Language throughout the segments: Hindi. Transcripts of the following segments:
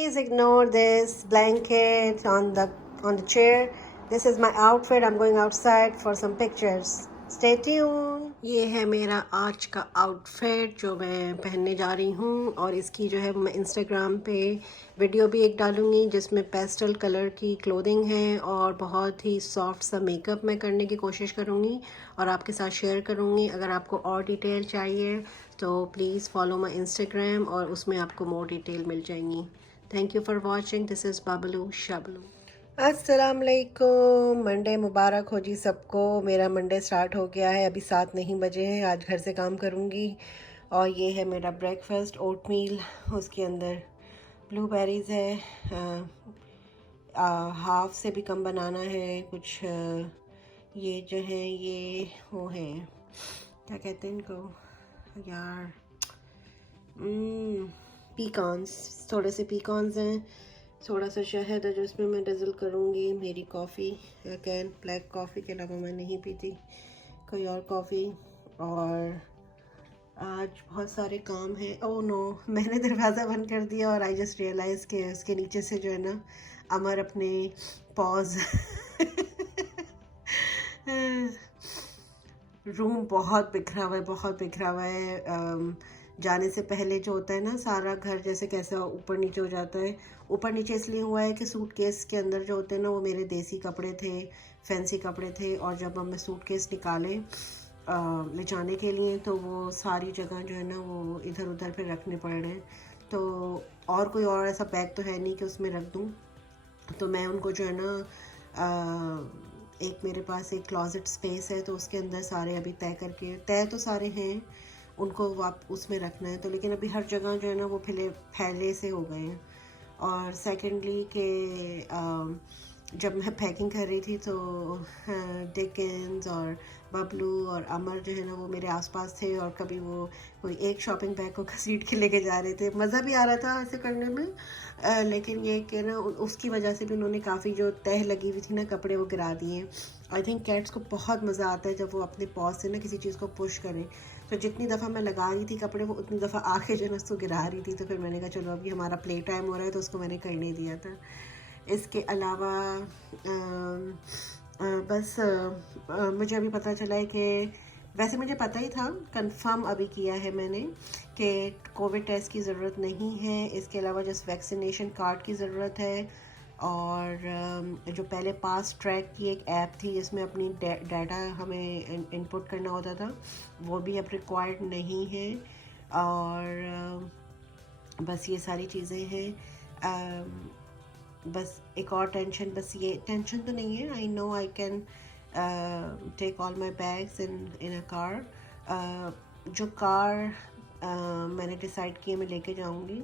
Please ignore this blanket on the chair. This is my outfit. I'm going outside for some pictures. Stay tuned. ये है मेरा आज का आउटफिट जो मैं पहनने जा रही हूँ, और इसकी जो है मैं इंस्टाग्राम पे वीडियो भी एक डालूँगी जिसमें पेस्टल कलर की क्लोथिंग है और बहुत ही सॉफ्ट सा मेकअप मैं करने की कोशिश करूँगी और आपके साथ शेयर करूँगी। अगर आपको और डिटेल चाहिए तो प्लीज़ फॉलो माई इंस्टाग्राम और उसमें आपको मोर डिटेल मिल जाएंगी। Thank you for watching. This is Bablu Shablu. अस्सलाम वालेकुम। मंडे मुबारक हो जी सबको। मेरा मंडे स्टार्ट हो गया है, अभी 7 नहीं बजे हैं। आज घर से काम करूँगी और ये है मेरा ब्रेकफास्ट, ओट मील, उसके अंदर ब्लूबेरीज़ है, हाफ से भी कम बनाना है कुछ। ये जो है ये वो है, क्या कहते हैं इनको यार, पीकॉन्स, थोड़े से पीकॉन्स हैं, थोड़ा सा शहद है जो इसमें मैं डज़ल करूँगी। मेरी कॉफ़ी अगैन ब्लैक कॉफ़ी के अलावा मैं नहीं पीती कोई और कॉफ़ी। और आज बहुत सारे काम हैं। ओह नो, मैंने दरवाज़ा बंद कर दिया और आई जस्ट रियलाइज़ कि उसके नीचे से जो है ना अमर अपने पॉज रूम बहुत बिखरा हुआ है, बहुत बिखरा हुआ है। जाने से पहले जो होता है ना सारा घर जैसे कैसा ऊपर नीचे हो जाता है। ऊपर नीचे इसलिए हुआ है कि सूटकेस के अंदर जो होते हैं ना वो मेरे देसी कपड़े थे, फैंसी कपड़े थे, और जब हमने सूटकेस निकाले ले जाने के लिए तो वो सारी जगह जो है ना वो इधर उधर पे रखने पड़ रहे हैं। तो और कोई और ऐसा बैग तो है नहीं कि उसमें रख दूँ, तो मैं उनको जो है ना एक मेरे पास एक क्लोजेट स्पेस है तो उसके अंदर सारे अभी तय तो सारे हैं, उनको आप उसमें रखना है। तो लेकिन अभी हर जगह जो है ना वो फैले से हो गए हैं। और सेकेंडली के जब मैं पैकिंग कर रही थी तो डिकन्स और बबलू और अमर जो है ना वो मेरे आसपास थे और कभी वो कोई एक शॉपिंग बैग को घसीट के लेके जा रहे थे। मज़ा भी आ रहा था ऐसे करने में, लेकिन ये कि ना उसकी वजह से भी उन्होंने काफ़ी जो तह लगी हुई थी ना कपड़े वो गिरा दिए। आई थिंक कैट्स को बहुत मज़ा आता है जब वो अपने पॉज से ना किसी चीज़ को पुश करें। तो जितनी दफ़ा मैं लगा रही थी कपड़े वो उतनी दफ़ा आके जो है ना उसको गिरा रही थी। तो फिर मैंने कहा चलो अभी हमारा प्ले टाइम हो रहा है तो उसको मैंने करने दिया था। इसके अलावा बस मुझे अभी पता चला है कि वैसे मुझे पता ही था, कंफर्म अभी किया है मैंने कि कोविड टेस्ट की ज़रूरत नहीं है। इसके अलावा जस्ट वैक्सीनेशन कार्ड की ज़रूरत है। और जो पहले पास ट्रैक की एक ऐप थी जिसमें अपनी डाटा हमें इनपुट करना होता था वो भी अब रिक्वायर्ड नहीं है। और बस ये सारी चीज़ें हैं। बस एक और टेंशन, बस ये टेंशन तो नहीं है, I know I can take all my bags in a car. जो कार मैंने डिसाइड किया मैं लेके जाऊंगी,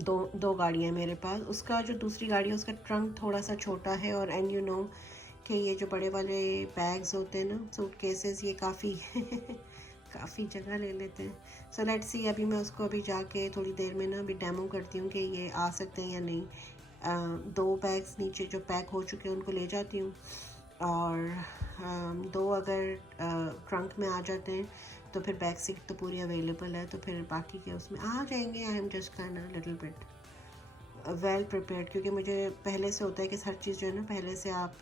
दो गाड़ियाँ मेरे पास। उसका जो दूसरी गाड़ी है उसका ट्रंक थोड़ा सा छोटा है, और एंड यू नो कि ये जो बड़े वाले बैग्स होते हैं ना सूटकेसेस, ये काफ़ी काफ़ी जगह ले लेते हैं। सो लेट्स सी, अभी मैं उसको अभी जाके थोड़ी देर में ना अभी डेमो करती हूँ कि ये आ सकते हैं या नहीं। 2 बैग्स नीचे जो पैक हो चुके हैं उनको ले जाती हूँ, और 2 अगर ट्रंक में आ जाते हैं तो फिर बैक सीट तो पूरी अवेलेबल है, तो फिर बाकी के उसमें आ जाएंगे। I am just kind of little bit well prepared, क्योंकि मुझे पहले से होता है कि हर चीज़ जो है ना पहले से आप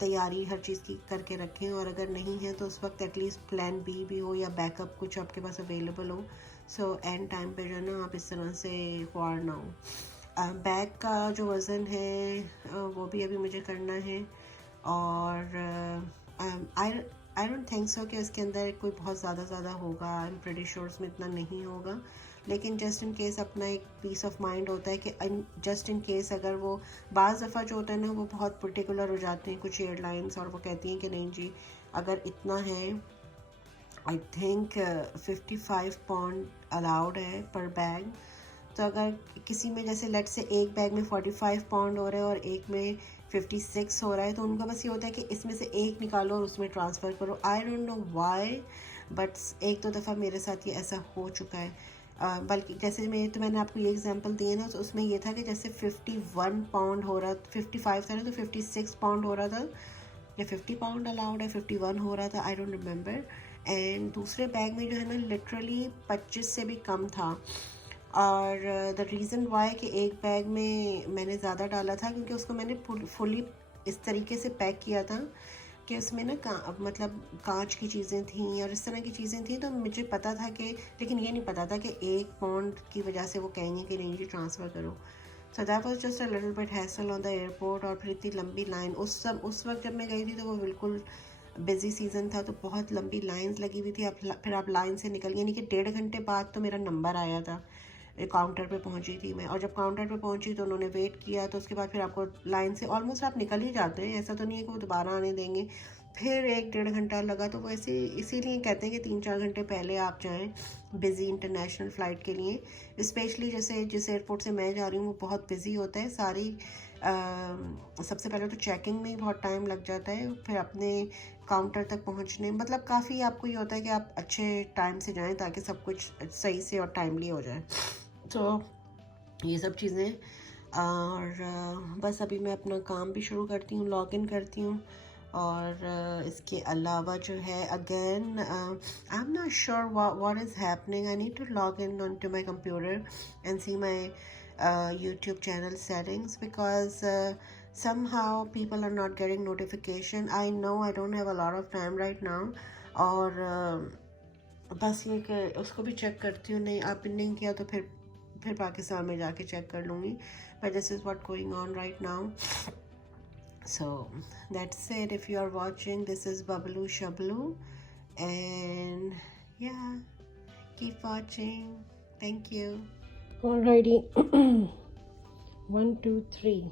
तैयारी हर चीज़ की करके रखें, और अगर नहीं है तो उस वक्त एटलीस्ट प्लान बी भी हो या बैकअप कुछ आपके पास अवेलेबल हो। सो एंड टाइम पे जो है ना आप इस तरह से ख्वार ना हो। बैग का जो वज़न है वो भी अभी मुझे करना है, और आई डोंट थिंक सो कि इसके अंदर कोई बहुत ज़्यादा होगा। आई एम प्रीटी श्योर उसमें इतना नहीं होगा, लेकिन जस्ट इन केस अपना एक पीस ऑफ माइंड होता है कि जस्ट इन केस अगर वो बाज़ दफ़ा जो होता है ना वो बहुत पर्टिकुलर हो जाते हैं कुछ एयरलाइंस, और वो कहती हैं कि नहीं जी अगर इतना है, आई थिंक 55 पाउंड अलाउड है पर बैग। तो अगर किसी में जैसे लेट से एक बैग में 45 पाउंड हो रहा है और एक में 56 हो रहा है, तो उनका बस ये होता है कि इसमें से एक निकालो और उसमें ट्रांसफ़र करो। I don't know why, but एक दो दफ़ा मेरे साथ ये ऐसा हो चुका है। बल्कि जैसे मैंने आपको ये एग्जांपल दिए ना, तो उसमें ये था कि जैसे 51 पाउंड हो रहा, 55 था ना तो 56 पाउंड हो रहा था, या 50 पाउंड अलाउड है, 51 हो रहा था, आई डोंट रिमेंबर। एंड दूसरे बैग में जो है ना लिटरली 25 से भी कम था। और द रीज़न वाई कि एक बैग में मैंने ज़्यादा डाला था क्योंकि उसको मैंने फुली इस तरीके से पैक किया था कि उसमें ना मतलब कांच की चीज़ें थीं और इस तरह की चीज़ें थीं, तो मुझे पता था कि, लेकिन ये नहीं पता था कि 1 पाउंड की वजह से वो कहेंगे कि नहीं जी ट्रांसफ़र करो। So that was just a little bit hassle on the airport. और फिर इतनी लंबी लाइन उस वक्त जब मैं गई थी तो वो बिल्कुल बिज़ी सीज़न था, तो बहुत लंबी लाइंस लगी हुई थी। अब फिर आप लाइन से निकल गए, यानी कि 1.5 घंटे बाद तो मेरा नंबर आया था। काउंटर पे पहुंची थी मैं, और जब काउंटर पे पहुंची तो उन्होंने वेट किया, तो उसके बाद फिर आपको लाइन से ऑलमोस्ट आप निकल ही जाते हैं, ऐसा तो नहीं है कि वो दोबारा आने देंगे। फिर 1-1.5 घंटा लगा, तो वो ऐसे इसीलिए कहते हैं कि 3-4 घंटे पहले आप जाएं बिज़ी इंटरनेशनल फ़्लाइट के लिए। स्पेशली जैसे जिस एयरपोर्ट से मैं जा रही हूँ वो बहुत बिज़ी होता है। सबसे पहले तो चेकिंग में ही बहुत टाइम लग जाता है, फिर अपने काउंटर तक पहुँचने, मतलब काफ़ी आपको ये होता है कि आप अच्छे टाइम से जाएं ताकि सब कुछ सही से और टाइमली हो जाए। तो ये सब चीज़ें, और बस अभी मैं अपना काम भी शुरू करती हूँ, लॉग इन करती हूँ। और इसके अलावा जो है again I am not sure what is happening. I need to log in on to my computer and see my YouTube channel settings because somehow people are not getting notification. I know I don't have a lot of time right now. और बस ये कि उसको भी चेक करती हूँ, नहीं आप नहीं किया तो फिर पाकिस्तान में जाके चेक कर लूँगी। But this is what going on right now. So that's it. If you are watching, this is Bablu Shablu, and yeah, keep watching. Thank you. Alrighty. 1 2 3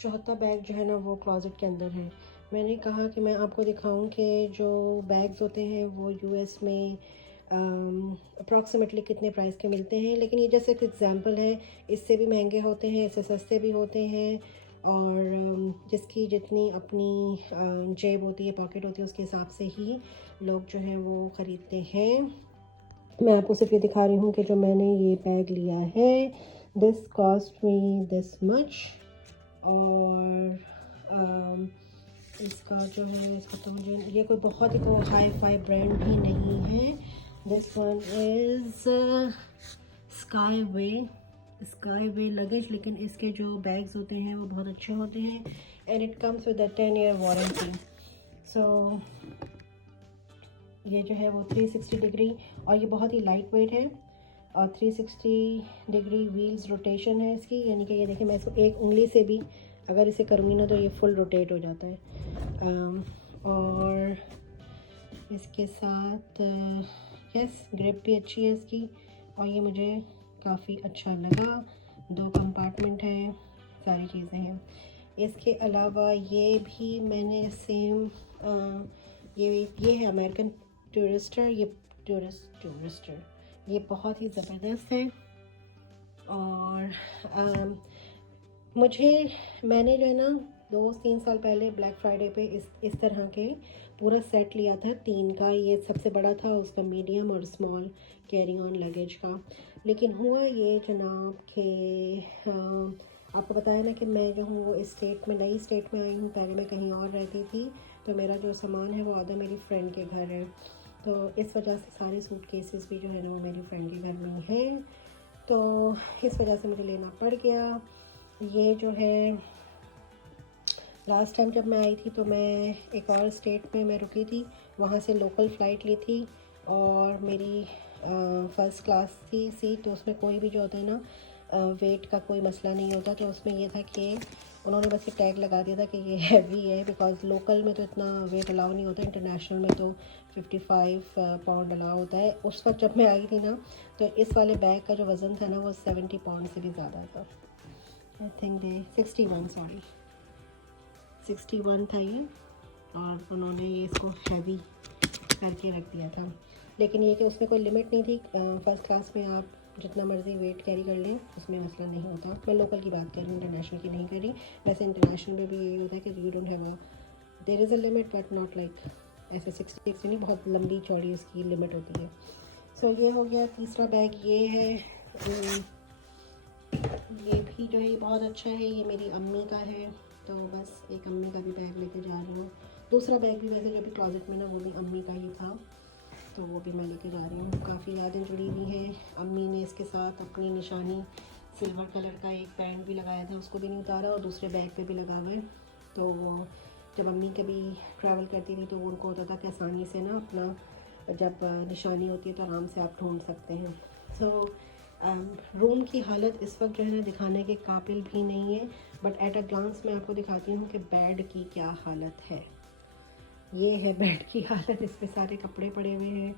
चौथा बैग जो है ना वो क्लोज़ेट के अंदर है। मैंने कहा कि मैं आपको दिखाऊं कि जो बैग्स होते हैं वो यूएस में अप्रॉक्सीमेटली कितने प्राइस के मिलते हैं, लेकिन ये जैसे एक एग्जांपल है। इससे भी महंगे होते हैं, इससे सस्ते भी होते हैं, और जिसकी जितनी अपनी जेब होती है, पॉकेट होती है, उसके हिसाब से ही लोग जो हैं वो ख़रीदते हैं। मैं आपको सिर्फ ये दिखा रही हूँ कि जो मैंने ये बैग लिया है, this cost me this much. और इसका जो है, इसका तो मुझे ये कोई बहुत ही कोई हाई फाई ब्रांड भी नहीं है। This one is sky way luggage, लेकिन इसके जो बैग्स होते हैं वो बहुत अच्छे होते हैं, and it comes with a 10 year warranty. So ये जो है वो 360 डिग्री, और ये बहुत ही लाइट वेट है, और 360 डिग्री व्हील्स रोटेशन है इसकी, यानी कि ये देखिए मैं इसको एक उंगली से भी अगर इसे करूँगी ना तो ये फुल रोटेट हो जाता है। और इसके साथ यस ग्रिप भी अच्छी है इसकी, और ये मुझे काफ़ी अच्छा लगा। 2 कंपार्टमेंट है, सारी चीज़ें हैं। इसके अलावा ये भी मैंने सेम ये है अमेरिकन टूरिस्टर, ये टूरिस्टर ये बहुत ही ज़बरदस्त है। और मैंने जो है ना 2-3 साल पहले ब्लैक फ्राइडे पे इस तरह के पूरा सेट लिया था 3 का। ये सबसे बड़ा था, उसका मीडियम और स्मॉल कैरी ऑन लगेज का। लेकिन हुआ ये जनाब कि आपको बताया ना कि मैं जो हूँ वो इस स्टेट में, नई स्टेट में आई हूँ, पहले मैं कहीं और रहती थी, तो मेरा जो सामान है वो आधा मेरी फ्रेंड के घर है, तो इस वजह से सारे सूट केसेस भी जो है ना वो मेरी फ्रेंड के घर में हैं, तो इस वजह से मुझे लेना पड़ गया। ये जो है लास्ट टाइम जब मैं आई थी तो मैं एक और स्टेट में मैं रुकी थी, वहाँ से लोकल फ़्लाइट ली थी, और मेरी फ़र्स्ट क्लास थी सीट, तो उसमें कोई भी जो होता है ना वेट का कोई मसला नहीं होता। तो उसमें ये था कि उन्होंने बस ये टैग लगा दिया था कि ये हैवी है, बिकॉज़ लोकल में तो इतना वेट अलाउ नहीं होता, इंटरनेशनल में तो 55 पाउंड अलाउ होता है। उस वक्त जब मैं आई थी ना तो इस वाले बैग का जो वज़न था ना वो 70 पाउंड से भी ज़्यादा था। आई थिंक 61 था ये, और उन्होंने ये इसको हैवी करके रख दिया था। लेकिन ये कि उसमें कोई लिमिट नहीं थी, फ़र्स्ट क्लास में आप जितना मर्ज़ी वेट कैरी कर लें, उसमें मसला नहीं होता। मैं लोकल की बात कर रही हूँ, इंटरनेशनल की नहीं कर रही। वैसे इंटरनेशनल में भी यही होता है कि you don't have their is a limit, but not like ऐसे 60 नहीं, बहुत लंबी चौड़ी उसकी लिमिट होती है। सो ये हो गया। तीसरा बैग ये है, ये भी जो है ये बहुत अच्छा है, ये मेरी अम्मी का है, तो बस एक अम्मी का भी बैग लेके जा रही हूँ। दूसरा बैग भी वैसे जो भी क्लोजेट में ना वो भी अम्मी का ही था। तो वो भी मैं लेके जा रही हूँ। काफ़ी यादें जुड़ी हुई हैं। अम्मी ने इसके साथ अपनी निशानी सिल्वर कलर का एक बैंड भी लगाया था, उसको भी नहीं उतारा, और दूसरे बैग पे भी लगा हुआ है। तो वो जब अम्मी कभी ट्रैवल करती थी तो वो उनको होता था कि आसानी से ना अपना जब निशानी होती है तो आराम से आप ढूंढ सकते हैं। सो रूम की हालत इस वक्त जो है ना दिखाने के काबिल भी नहीं है, बट एट अ ग्लांस मैं आपको दिखाती हूँ कि बेड की क्या हालत है। ये है बेड की हालत। इस पे सारे कपड़े पड़े हुए हैं।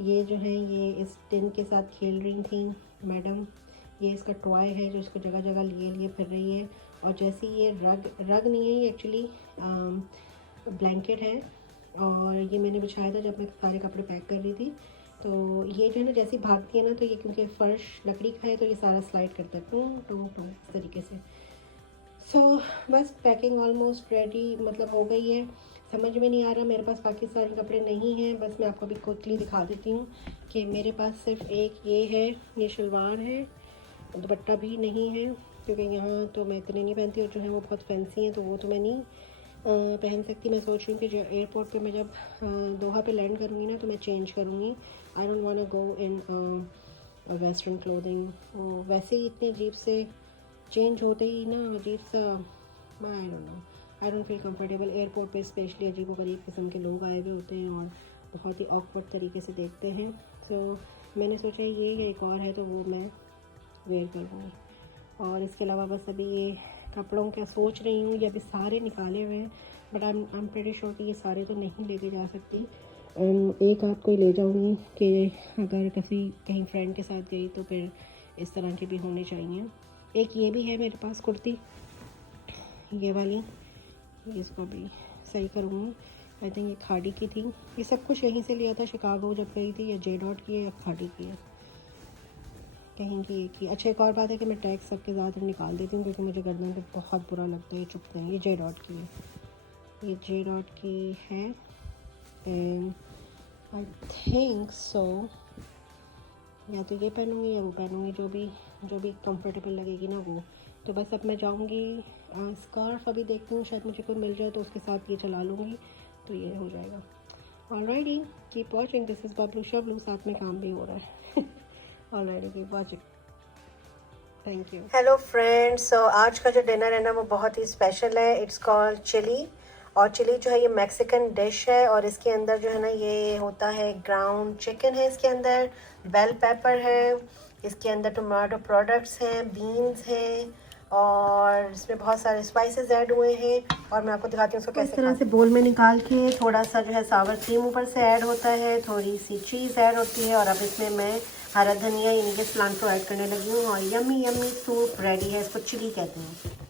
ये जो है ये इस टिन के साथ खेल रही थी मैडम। ये इसका टॉय है जो इसको जगह जगह लिए लिए फिर रही है। और जैसे ये रग नहीं है, ये एक्चुअली ब्लैंकेट है, और ये मैंने बिछाया था जब मैं सारे कपड़े पैक कर रही थी। तो ये जो है ना जैसे भागती है ना, तो ये क्योंकि फ़र्श लकड़ी का है तो ये सारा स्लाइड करता है टूं टूं टूं इस तरीके से। सो बस पैकिंग ऑलमोस्ट रेडी मतलब हो गई है। समझ में नहीं आ रहा, मेरे पास बाकी सारे कपड़े नहीं हैं। बस मैं आपको अभी क्विकली दिखा देती हूँ कि मेरे पास सिर्फ एक ये है, ये शलवार है, दुपट्टा भी नहीं है क्योंकि यहाँ तो मैं इतने नहीं पहनती, और जो है वो बहुत फैंसी हैं तो वो तो मैं नहीं पहन सकती। मैं सोच रही हूँ कि जो एयरपोर्ट पे मैं जब दोहा पे लैंड करूँगी ना तो मैं चेंज करूँगी। I don't want to go in western clothing. वो वैसे ही इतने अजीब से चेंज होते ही ना अजीब सा, I don't know, I don't feel comfortable. Airport पे स्पेशली अजीब व गरीब किस्म के लोग आए हुए होते हैं और बहुत ही ऑकवर्ड तरीके से देखते हैं। सो मैंने सोचा ये एक और है तो वो मैं वेयर करूँगी। और इसके अलावा बस अभी ये कपड़ों का सोच रही हूँ, ये अभी सारे निकाले हुए हैं, but I am pretty sure कि ये सारे तो नहीं लेके जा सकती। एक आपको ही ले जाऊँगी कि अगर कहीं फ्रेंड के साथ गई तो फिर इस तरह के भी होने चाहिए। एक ये भी है मेरे पास कुर्ती, ये वाली, इसको भी सही करूँगी। आई थिंक ये खाड़ी की थी। ये सब कुछ यहीं से लिया था शिकागो जब गई थी। ये जे डॉट की है या खाड़ी की है, कहीं की एक ही। अच्छा एक और बात है कि मैं टैग सबके ज़्यादातर निकाल देती हूँ क्योंकि मुझे गर्दन पे बहुत बुरा लगता है, ये चुभते हैं। ये जे डॉट की है, ये जे डॉट की है एंड आई थिंक सो या तो ये पहनूँगी या वो पहनूँगी, जो भी कंफर्टेबल लगेगी ना वो। तो बस अब मैं जाऊँगी स्कार्फ अभी देखती हूँ, शायद मुझे कोई मिल जाए तो उसके साथ ये चला लूँगी तो ये हो जाएगा। Alrighty, keep watching, this is Bablu Shablu, साथ में काम भी हो रहा है। Alrighty, keep watching, thank you. Hello friends, so आज का जो डिनर है ना वो बहुत ही स्पेशल है। इट्स कॉल्ड चिली, और चिली जो है ये मैक्सिकन डिश है, और इसके अंदर जो है ना ये होता है ग्राउंड चिकन है, इसके अंदर बेल पेपर है, इसके अंदर टोमेटो प्रोडक्ट्स हैं, बीन्स हैं, और इसमें बहुत सारे स्पाइसेस ऐड हुए हैं। और मैं आपको दिखाती हूँ उसको कैसे। इस तरह से बोल में निकाल के थोड़ा सा जो है सावर क्रीम ऊपर से ऐड होता है, थोड़ी सी चीज़ ऐड होती है, और अब इसमें मैं हरा धनिया यानी कि सिलांट्रो ऐड करने लगी हूँ, और यम्मी यम्मी सूप रेडी है। इसको चिली कहते हैं।